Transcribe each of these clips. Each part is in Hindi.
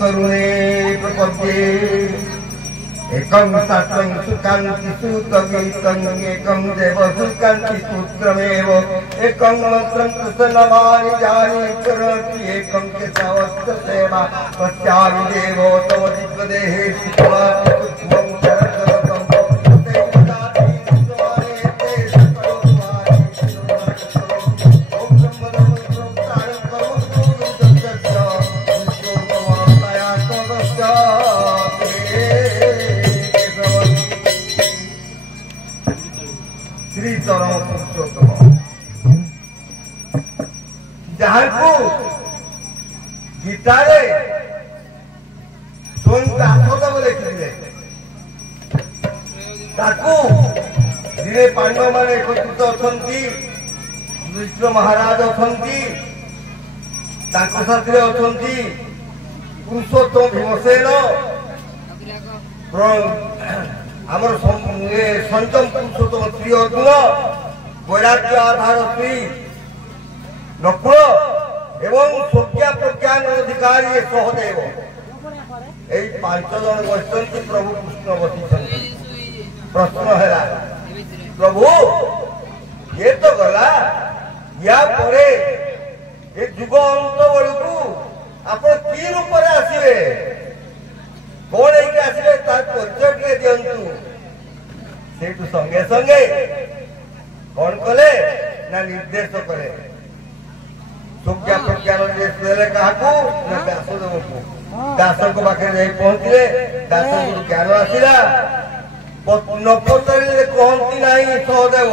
करुणे प्रपद्ये एकं शास्त्रं सुकान्ति सुतगीतं एकं देव सुकान्ति सूत्रमेव एकं मंत्रं कृष्णनामानि जानि करोति एकं केशवस्य सेवा पश्यामि देवो तव दिग्देहे शिवा त्वं चरणं श्रीचरण पुरुषोत्तम जहाँ को गीतारे स्वयं व्यासदेव लिखिले ताकू दिने पांडव माने एकत्रित अछंती युधिष्ठिर महाराज अछंती ताको साथरे अछंती पुरुषोत्तम भीमसेन आमर संतम पुरुषोत्तम श्री अर्जुन वैराग्य आधार श्री नकुल एवं शोक्या प्रज्ञान अधिकारी सहदेव यही 5 जन बसती प्रभु कृष्ण बसी प्रश्न है प्रभु ये तो गला या परे ये जुग अंत बेलू आप कि रूप आसवे कौन आसवे तार परिचय टे दिंतु से संगे संगे कौन कले ना निर्देश कले शोक्या प्रज्ञान देले क्या व्यासदेव को दास पाखे पहुंचले दास ज्ञान आसला न पचारे कहती ना सहदेव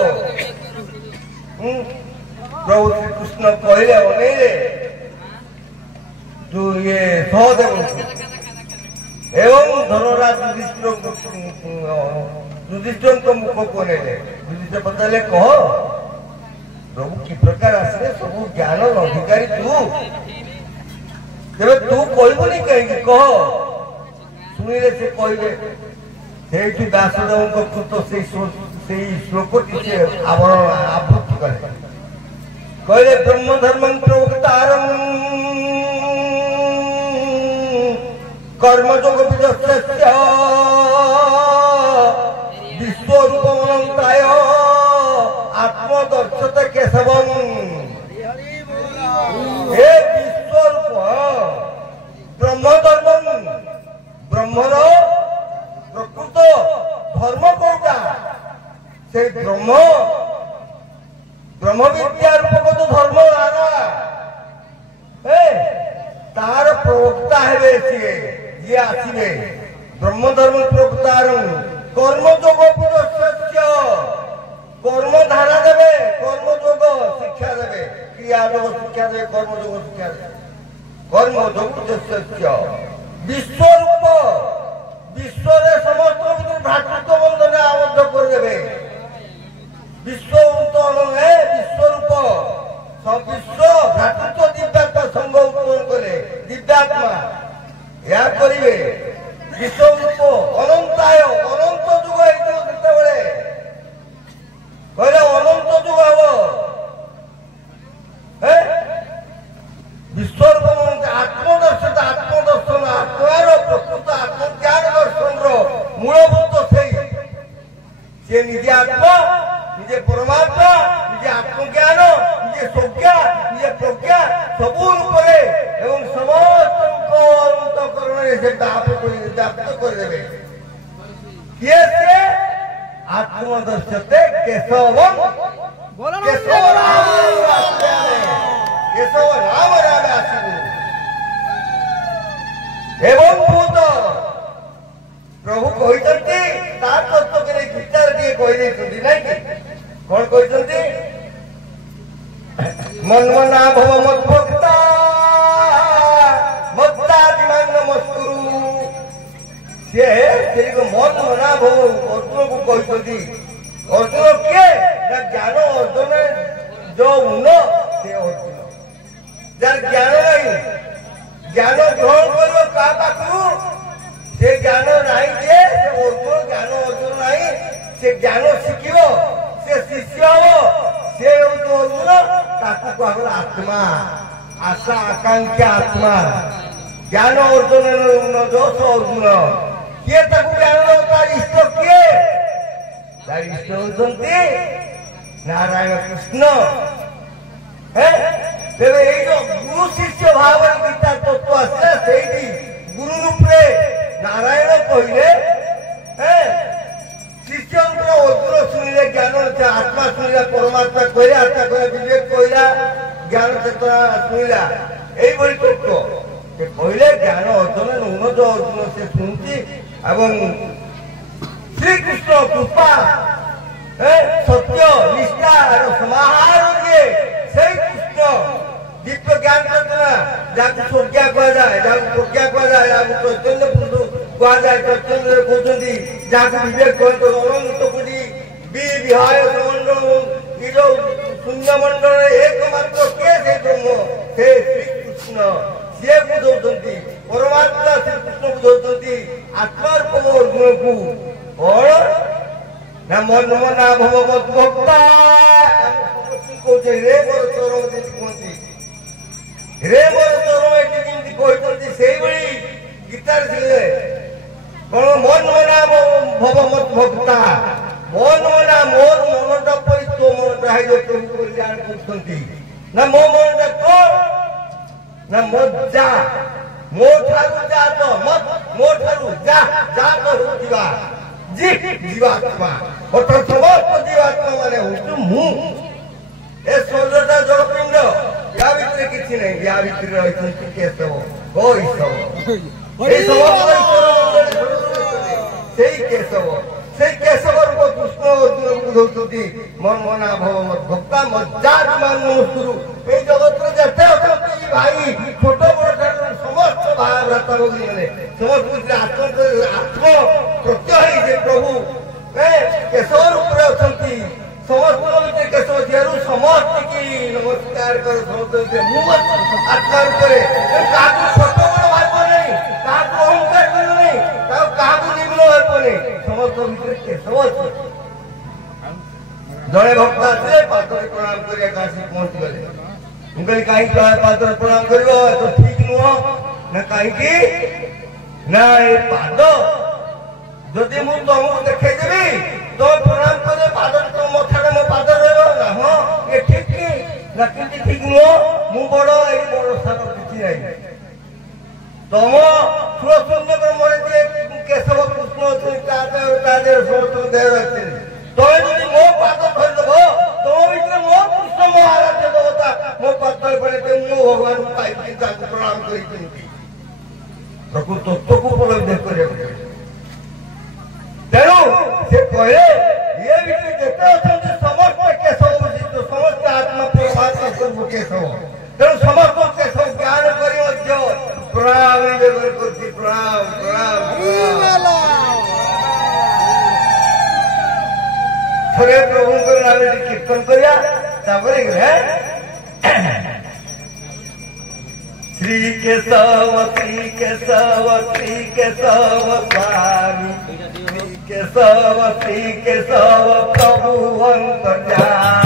प्रभु श्री कृष्ण कहले अनेले तू ये सहदेव एवं धनराज युधिष्ठिर को मुख को नेले युधिष्ठिर पचारे कह प्रभु कि प्रकार आसले सब ज्ञान अधिकारी तू तेरे तू कहबुनी कहीं कह शुणिले से कहे से व्यासदेव कृत से श्लोकटी से आवरण आवृत्त करे कहले ब्रह्म धर्म प्रवक्तारं कर्मयोग विदस्य विश्वरूपमनंताय आत्मदर्शत केशवं हे विश्वरूप ब्रह्मधर्म ब्रह्मर प्रकृत धर्म कौटा से ब्रह्म ब्रह्म विद्या रूपक तो धर्म आना तार प्रवक्ता है ये आसवे ब्रह्म धर्म प्रवक्तार कर्मयोग कर्म धारा देवे कर्मयोग शिक्षा देवे क्रियायोग शिक्षा देवे कर्मयोग शिक्षा देवे कर्मयोग विश्वरूप विश्व समस्त भ्रातृत्व बंधन आबद्ध करदे विश्व विश्वरूप विश्व भ्रातृत्व दिव्यात्मा संघ उत्पन्न करे दिव्यात्मा या करिवे विश्वरूप अनंताय अनंत जुग कहले अनंत जुग हम विश्वरूप आत्मदर्शन आत्मार प्रकृत आत्मज्ञान दर्शन मूलभूत से निजे आत्मा निजे परमात्मा निजे आत्मज्ञान निजे संज्ञा निजे प्रज्ञा सबू रूप एवं समस्त अंतकरण से व्याप्त करदे किए से आत्मदर्शते केशवं केशव राम राम आसु एवं भूत प्रभु कहते तत्व के विचार दिए कही कौन कहते मनमना भव मद्भक्ता मत्तादिमान नमस्कुरु से मनमना भव अर्जुन को कहते अर्जुन किए ना ज्ञान अर्जुन जो उन्न से अर्जुन जार ज्ञान नहीं ज्ञान ग्रहण कर पाखु से ज्ञान नहीं जे अर्जुन ज्ञान अर्जुन नहीं से ज्ञान शिखिब से शिष्य हम से अर्जुन ताकू कहला आत्मा आशा आकांक्षा आत्मा ज्ञान अर्जुन दोष अर्जुन किए ज्ञान तार इष्ट किए तार इष्ट होती नारायण कृष्ण तेरे ये गुरु शिष्य भाव गीता तत्व आसला से गुरु रूपे नारायण कहले शिष्य अर्जुन शुणिले ज्ञान आत्मा शुणिला परमात्मा कहला आत्मा कहला विवेक कहला ज्ञान चेतना शुणिला यही तत्व कहले ज्ञान अर्जुन उन्नत अर्जुन से शुणुची श्रीकृष्ण कृपा सत्य निष्ठा समाहार दिए से कृष्ण दिव्य ज्ञान चेतना जहाँ स्वर्गा कहुए जहाँ प्रज्ञा कहुए चैतन्य पुरुष कहुए चैतन्य कहते जहाँ विवेक कहते अनंत कोटि विहाय मंडल निज शून्य मंडल एकमात्र किए से ब्रह्म से श्रीकृष्ण सी बुझाऊँ परमात्मा श्रीकृष्ण बुझाऊँ आत्मा रूप अर्जुन को कौन ना मन मना भव मत भक्ता कहते रे मोर चोर कहते रे मोर चोर ये कहते से गीतार कौन मन मना भव मत भक्ता मन मना मोर मनटा पर तो मनटा है प्रभु कल्याण करते ना मो मनटा तो ना मजा मो ठारू जा तो मत मो ठारू जा जा तो होगा जीवात्मा अर्थात समस्त जीवात्मा माने हूँ मु ए शरीरटा जड़पिंड या भितर किसी नहीं या भितर रही केशव से केशव रूप कृष्ण अर्जुन बुझाऊँ मन मना भव मत भक्ता मज्जाभिमान नमस्कुरु ये जगत जिते अच्छे भाई छोट बड़ समस्त भ्राता भगिनी मैंने समस्त आत्म प्रत्यय जे प्रभु केशव रूप अच्छा समस्त भितर केशव थी समस्त की नमस्कार कर समस्त आत्मा रूप क्या छोट बड़ भाव नहीं क्या अहंकार कर नहीं क्या निम्न भाव नहीं समस्त भितर केशव अच्छे जड़े भक्त आसे पादरे प्रणाम कर पहुंची गले मुझे कहीं पादरे प्रणाम कर तो ठीक नुह ना कहीं ना ये पाद जदि मु तुमको देखदेवी तो प्रणाम करे पाद तो मथारे मो पाद रहा हाँ ये ठीक ना कि ठीक नुह मु बड़ ये बड़ सार किसी नहीं तुम छुआ शून्य कर मरे केशव कृष्ण समस्त देह रखते तुम्हें जो मो पाद धरदेव तुम भर मो कृष्ण मो आराध्य देवता मो पाद पड़े मो भगवान पाई प्रणाम कर प्रकृत तत्व को उपलब्ध कर तेणु से कहे ये जिते अच्छा समस्त केशव बुझित समस्त आत्मा परमात्मा स्वरूप केशव तेणु समस्त केशव ज्ञान कर प्रणाम प्रणाम प्रणाम थोड़े प्रभु को नाम कीर्तन करिया श्री केशव श्री केशव श्री केशव स्वामी श्री केशव प्रभु अंतर्यामी